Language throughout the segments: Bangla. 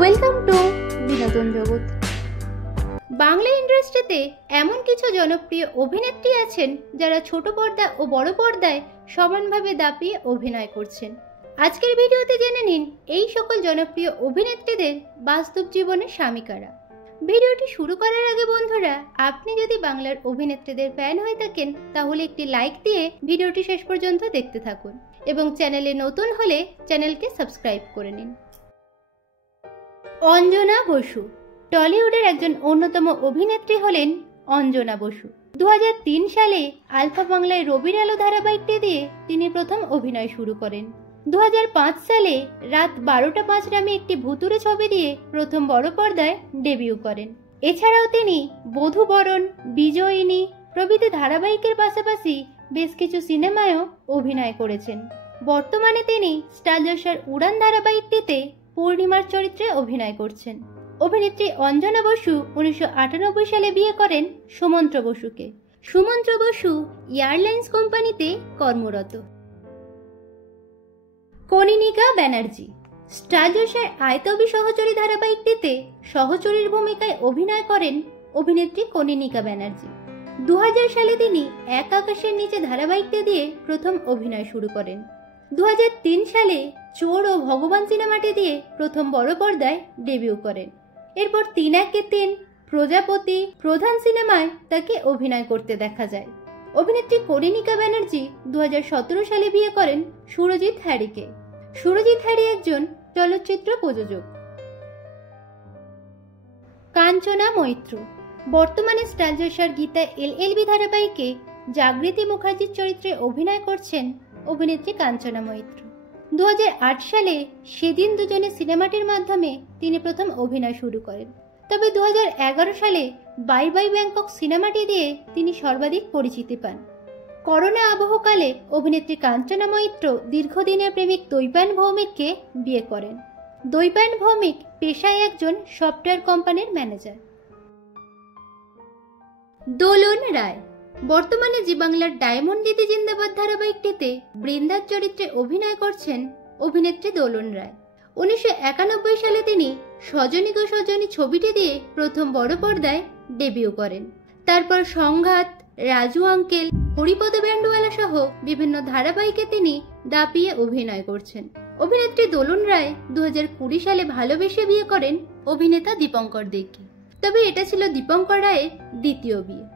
ওয়েলকাম টু বিনোদন জগৎ। বাংলা ইন্ডাস্ট্রিতে এমন কিছু জনপ্রিয় অভিনেত্রী আছেন যারা ছোট পর্দা ও বড় পর্দায় সমানভাবে দাপিয়ে অভিনয় করছেন। আজকের ভিডিওতে জেনে নিন এই সকল জনপ্রিয় অভিনেত্রীদের বাস্তব জীবনের স্বামীকারা। ভিডিওটি শুরু করার আগে বন্ধুরা, আপনি যদি বাংলার অভিনেত্রীদের ফ্যান হয়ে থাকেন তাহলে একটি লাইক দিয়ে ভিডিওটি শেষ পর্যন্ত দেখতে থাকুন এবং চ্যানেলে নতুন হলে চ্যানেলকে সাবস্ক্রাইব করে নিন। অঞ্জনা বসু টলিউডের একজন অন্যতম অভিনেত্রী হলেন অঞ্জনা বসু। 2003 সালে আলফা বাংলায় রবির আলো ধারাবাহিকটি দিয়ে তিনি প্রথম অভিনয় শুরু করেন। 2005 সালে রাত 12টা 5 নামে একটি ভুতুড়ে ছবি দিয়ে প্রথম বড় পর্দায় ডেবিউ করেন। এছাড়াও তিনি বধূবরণ, বিজয়িনী প্রভৃতি ধারাবাহিকের পাশাপাশি বেশ কিছু সিনেমায়ও অভিনয় করেছেন। বর্তমানে তিনি স্টার জলসার উড়ান ধারাবাহিকটিতে পূর্ণিমার চরিত্রে অভিনয় করছেন। অভিনেত্রী অঞ্জনা বসু 1998 সালে বিয়ে করেন সুমন্ত্র বসুকে। সুমন্ত্র বসু এয়ারলাইন্স কোম্পানিতে কর্মরত। কনিনিকা ব্যানার্জি স্টার জলসার আয়তবী সহচরী ধারাবাহিকটিতে সহচরীর ভূমিকায় অভিনয় করেন অভিনেত্রী কনিনিকা ব্যানার্জি। 2000 সালে তিনি এক আকাশের নিচে ধারাবাহিকটি দিয়ে প্রথম অভিনয় শুরু করেন। 2003 সালে চোর ও ভগবান সিনেমাটি দিয়ে প্রথম বড় পর্দায় ডেবিউ করেন। এরপর 3-1-3, প্রজাপতি প্রধান সিনেমায় তাকে অভিনয় করতে দেখা যায়। অভিনেত্রী কনিনিকা ব্যানার্জি 2017 সালে বিয়ে করেন সুরজিৎ হ্যারিকে। সুরজিৎ হ্যারি একজন চলচ্চিত্র প্রযোজক। কাঞ্চনা মৈত্র বর্তমানে স্টার জলসার গীতা এলএলবি ধারাবাহিকে জাগৃতি মুখার্জির চরিত্রে অভিনয় করছেন অভিনেত্রী কাঞ্চনা মৈত্র। 2008 সালে সেদিন দুজনে সিনেমাটির মাধ্যমে তিনি প্রথম অভিনয় শুরু করেন। তবে 2011 সালে বাই বাই ব্যাংকক সিনেমাটি দিয়ে তিনি সর্বাধিক পরিচিতি পান। করোনা আবহকালে অভিনেত্রী কাঞ্চনা মৈত্র দীর্ঘদিনের প্রেমিক দৈপায়ন ভৌমিককে বিয়ে করেন। দৈপায়ন ভৌমিক পেশায় একজন সফটওয়্যার কোম্পানির ম্যানেজার। দোলন রায় বর্তমানে জি বাংলার ডায়মন্ড দিদি জিন্দাবাদ ধারাবাহিকটিতে বৃন্দার চরিত্রে অভিনয় করছেন অভিনেত্রী দোলন রায়। 1991 সালে তিনি সজনী গো সজনী ছবিটি দিয়ে প্রথম বড় পর্দায় ডেবিউ করেন। তারপর সংঘাত, রাজু আঙ্কেল, হরিপদ ব্যান্ডওয়ালা সহ বিভিন্ন ধারাবাহিকে তিনি দাপিয়ে অভিনয় করছেন। অভিনেত্রী দোলন রায় 2020 সালে ভালোবেসে বিয়ে করেন অভিনেতা দীপঙ্কর দেকে। তবে এটা ছিল দীপঙ্কর রায়ের দ্বিতীয় বিয়ে।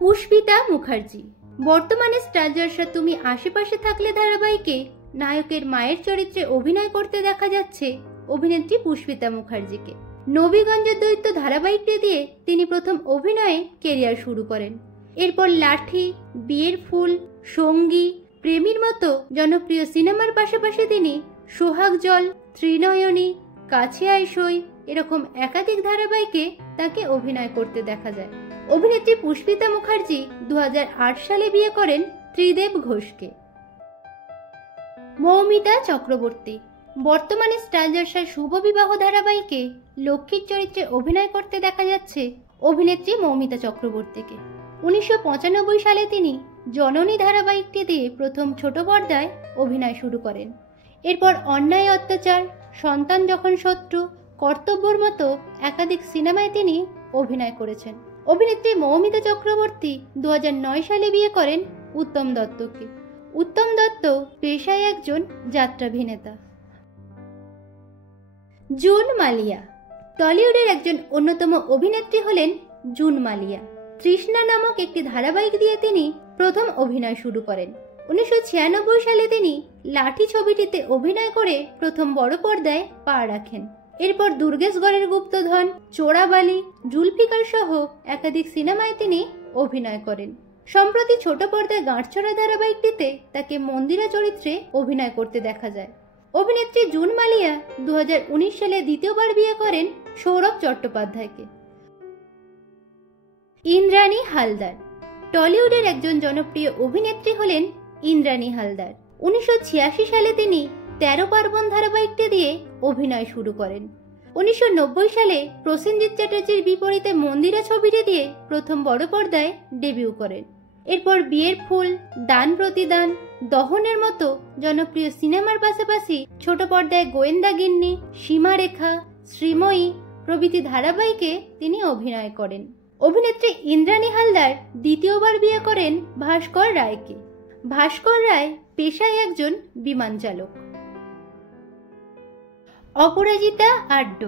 পুষ্পিতা মুখার্জি বর্তমানে স্টার জলসা তুমি আশেপাশে থাকলে ধারাবাহিকে নায়কের মায়ের চরিত্রে অভিনয় করতে দেখা যাচ্ছে অভিনেত্রী পুষ্পিতা মুখার্জিকে। নবীগঞ্জের দৈত্য ধারাবাহিকটি দিয়ে তিনি প্রথম অভিনয়ে কেরিয়ার শুরু করেন। এরপর লাঠি, বিয়ের ফুল, সঙ্গী, প্রেমীর মতো জনপ্রিয় সিনেমার পাশাপাশি তিনি সোহাগ জল, ত্রিনয়নী, কাছে আইসই এরকম একাধিক ধারাবাহিকে তাকে অভিনয় করতে দেখা যায়। অভিনেত্রী পুষ্পিতা মুখার্জি 2008 সালে বিয়ে করেন ত্রিদেব ঘোষকে। মৌমিতা চক্রবর্তী বর্তমানে স্টার জলসার শুভ বিবাহ ধারাবাহিকে লক্ষ্মীর চরিত্রে অভিনয় করতে দেখা যাচ্ছে অভিনেত্রী মৌমিতা চক্রবর্তীকে। 1995 সালে তিনি জননী ধারাবাহিকটি দিয়ে প্রথম ছোট পর্দায় অভিনয় শুরু করেন। এরপর অন্যায় অত্যাচার, সন্তান যখন শত্রু, কর্তব্যর মতো একাধিক সিনেমায় তিনি অভিনয় করেছেন। অভিনেত্রী মৌমিতা চক্রবর্তী 2009 সালে বিয়ে করেন উত্তম দত্তকে। উত্তম দত্ত পেশায় একজন যাত্রাভিনেতা। জুন মালিয়া টলিউডের একজন অন্যতম অভিনেত্রী হলেন জুন মালিয়া। তৃষ্ণা নামক একটি ধারাবাহিক দিয়ে তিনি প্রথম অভিনয় শুরু করেন। 1996 সালে তিনি লাঠি ছবিটিতে অভিনয় করে প্রথম বড় পর্দায় পা রাখেন। এরপর দুর্গেশগড়ের গুপ্তধন, চোরাবালি, জুলফিকার সহ একাধিক সিনেমায় তিনি অভিনয় করেন। সম্প্রতি ছোট পর্দায় গাঁটছড়া ধারাবাহিকটিতে তাকে মন্দিরা চরিত্রে অভিনয় করতে দেখা যায়। অভিনেত্রী জুন মালিয়া 2019 সালে দ্বিতীয়বার বিয়ে করেন সৌরভ চট্টোপাধ্যায়কে। ইন্দ্রাণী হালদার টলিউডের একজন জনপ্রিয় অভিনেত্রী হলেন ইন্দ্রাণী হালদার। 1986 সালে তিনি 13 পার্বণ ধারাবাহিকটি দিয়ে অভিনয় শুরু করেন। 1990 সালে প্রসেনজিৎ চ্যাটার্জির বিপরীতে মন্দিরা ছবিটি দিয়ে প্রথম বড় পর্দায় ডেবিউ করেন। এরপর বিয়ের ফুল, দান প্রতিদান, দহনের মতো জনপ্রিয় সিনেমার পাশাপাশি ছোট পর্দায় গোয়েন্দাগিন্নি, সীমারেখা, শ্রীময়ী প্রভৃতি ধারাবাহিকে তিনি অভিনয় করেন। অভিনেত্রী ইন্দ্রাণী হালদার দ্বিতীয়বার বিয়ে করেন ভাস্কর রায়কে। ভাস্কর রায় পেশায় একজন বিমান চালক। অপরাজিতা আড্ড।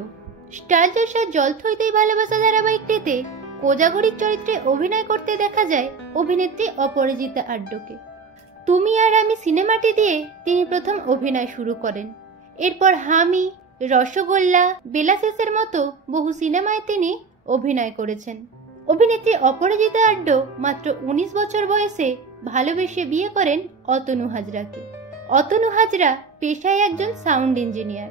স্টার জলসার জল থইতেই ভালোবাসা ধারাবাহিকটিতে কোজাগরীর চরিত্রে অভিনয় করতে দেখা যায় অভিনেত্রী অপরাজিতা আড্ডকে। তুমি আর আমি সিনেমাটি দিয়ে তিনি প্রথম অভিনয় শুরু করেন। এরপর হামি, রসগোল্লা, বেলাশেষের মতো বহু সিনেমায় তিনি অভিনয় করেছেন। অভিনেত্রী অপরাজিতা আড্ড মাত্র 19 বছর বয়সে ভালোবেসে বিয়ে করেন অতনু হাজরাকে। অতনু হাজরা পেশায় একজন সাউন্ড ইঞ্জিনিয়ার।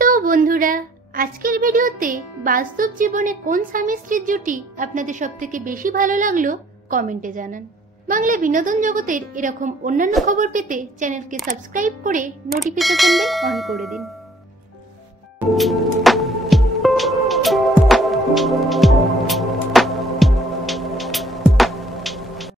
তো বন্ধুরা, আজকের ভিডিওতে বাস্তব জীবনে কোন স্বামী স্ত্রীর জুটি আপনাদের সবথেকে বেশি ভালো লাগলো কমেন্টে জানান। বাংলা বিনোদন জগতের এরকম অন্যান্য খবর পেতে চ্যানেলকে সাবস্ক্রাইব করে নোটিফিকেশন বেল অন করে দিন।